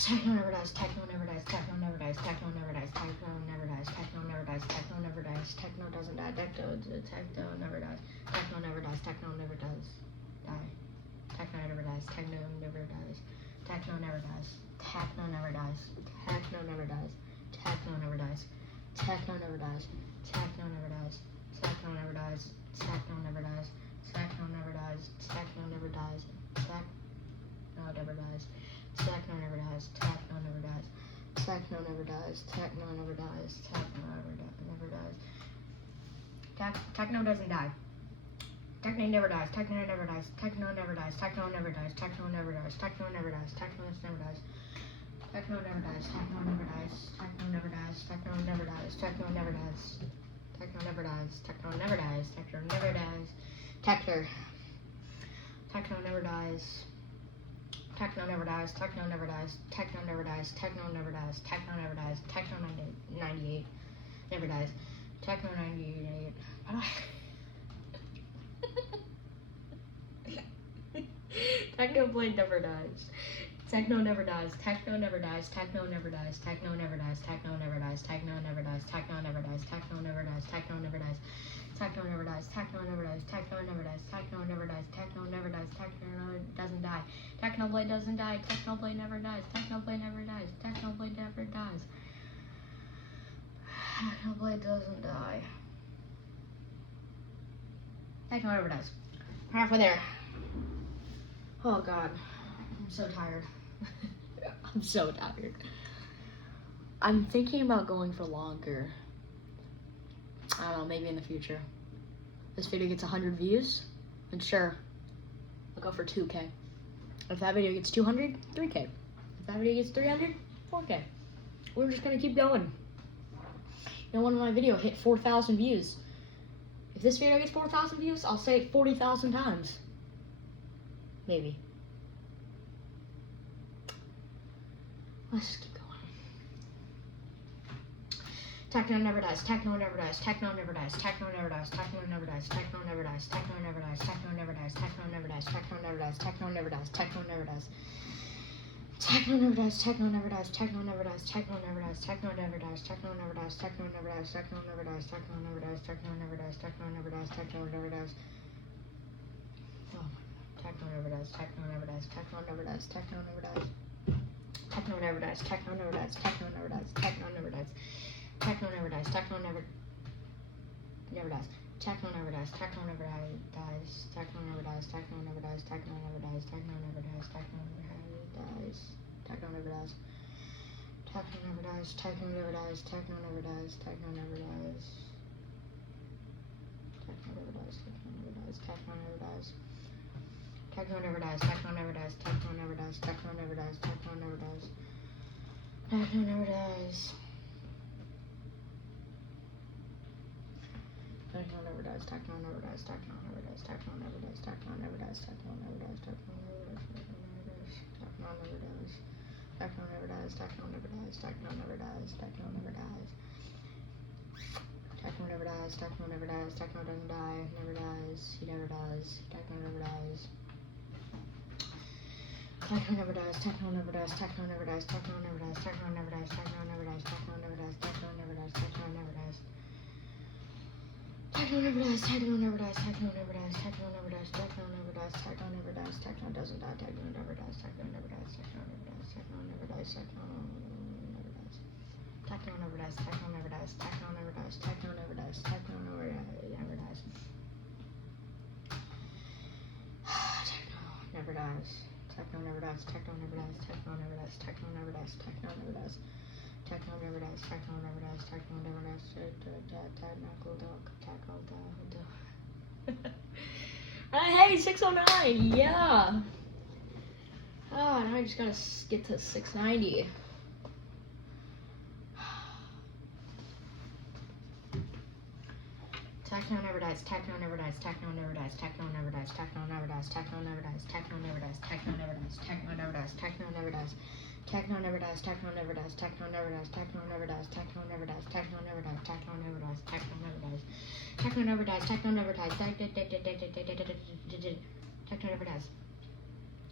Techno never dies, techno never dies, techno never dies, techno never dies, techno never dies, techno never dies, techno never dies, techno doesn't die, techno never dies, techno never dies, techno never does die, techno never dies, techno never dies, techno never dies, techno never dies, techno never dies, techno never dies, techno never dies, techno never dies, techno never dies, techno never dies, techno never dies, techno never dies, techno never dies. Techno never dies, techno never dies, techno never dies, techno never dies, techno never dies. Techno doesn't die. Techno never dies, techno never dies, techno never dies, techno never dies, techno never dies, techno never dies, techno never dies. Techno never dies, techno never dies, techno never dies, techno never dies, techno never dies, techno never dies, techno never dies, techno never dies, techno never dies. Techno never dies, techno never dies, techno never dies, techno never dies, techno never dies, techno 98 never dies, techno 98. Technoblade never dies. Techno never dies, techno never dies, techno never dies, techno never dies, techno never dies, techno never dies, techno never dies, techno never dies, techno never dies. Techno never dies, techno never dies, techno never dies, techno never dies, techno never dies, techno doesn't die. Technoblade doesn't die, Technoblade never dies, Technoblade never dies, Technoblade never dies. Technoblade doesn't die. Techno never dies. Halfway there. Oh god. I'm so tired. I'm so tired. I'm thinking about going for longer. I don't know, maybe in the future. This video gets 100 views, and sure, I'll go for 2K. If that video gets 200, 3K. If that video gets 300, 4K. We're just gonna keep going. You know, one of my videos hit 4,000 views. If this video gets 4,000 views, I'll say it 40,000 times. Maybe. Let's just keep going. Techno never dies, techno never dies, techno never dies, techno never dies, techno never dies, techno never dies, techno never dies, techno never dies, techno never dies, techno never dies, techno never dies, techno never dies. Techno never dies, techno never dies, techno never dies, techno never dies, techno never dies, techno never dies, techno never dies, techno never dies, techno never dies, techno never dies, techno never dies, techno never dies. Oh my god. Techno never dies, techno never dies, techno never dies, techno never dies. Techno never dies, techno never dies, techno never dies, techno never dies. Techno never dies, techno never dies. Techno never dies, techno never dies, techno never dies, techno never dies, techno never dies, techno never dies, techno never dies, techno never dies. Techno never dies, techno never dies, techno never dies, techno never dies. Techno never dies, techno never dies, techno never dies. Techno never dies, techno never dies, techno never dies, techno never dies, techno never dies. Techno never dies. Techno never dies, techno never dies, techno never dies, techno never dies, techno never dies, techno never dies, techno never dies, techno never dies, techno never dies, techno never dies, techno never dies, techno never dies. Techno never dies, techno never dies, techno doesn't die, never dies, he never dies, techno never dies. Techno never dies, techno never dies, techno never dies, techno never dies, techno never dies, techno never dies, techno never dies, techno never dies, techno never dies. Techno never dies, techno never dies, techno never dies, techno never dies, techno never dies, techno never dies, techno doesn't die, techno never dies, techno never dies, techno never dies, techno never dies, techno never dies. Techno never dies, techno never dies, techno never dies, techno never dies, techno never dies. Techno never dies. Techno never dies, techno never dies, techno never dies, techno never dies, techno never dies. Techno never dies, techno never dies, techno never dies, technical dog, tackle dog. Hey, 609, yeah. Oh, now I just gotta get to 690. Techno never dies, techno never dies, techno never dies, techno never dies, techno never dies, techno never dies, techno never dies, techno never dies, techno never dies, techno never dies. Techno never dies, techno never dies, techno never dies, techno never dies, techno never dies, techno never dies, techno never dies, techno never dies. Techno never dies, techno never dies, techno never dies.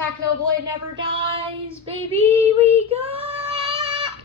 Technoblade never dies, baby, we go!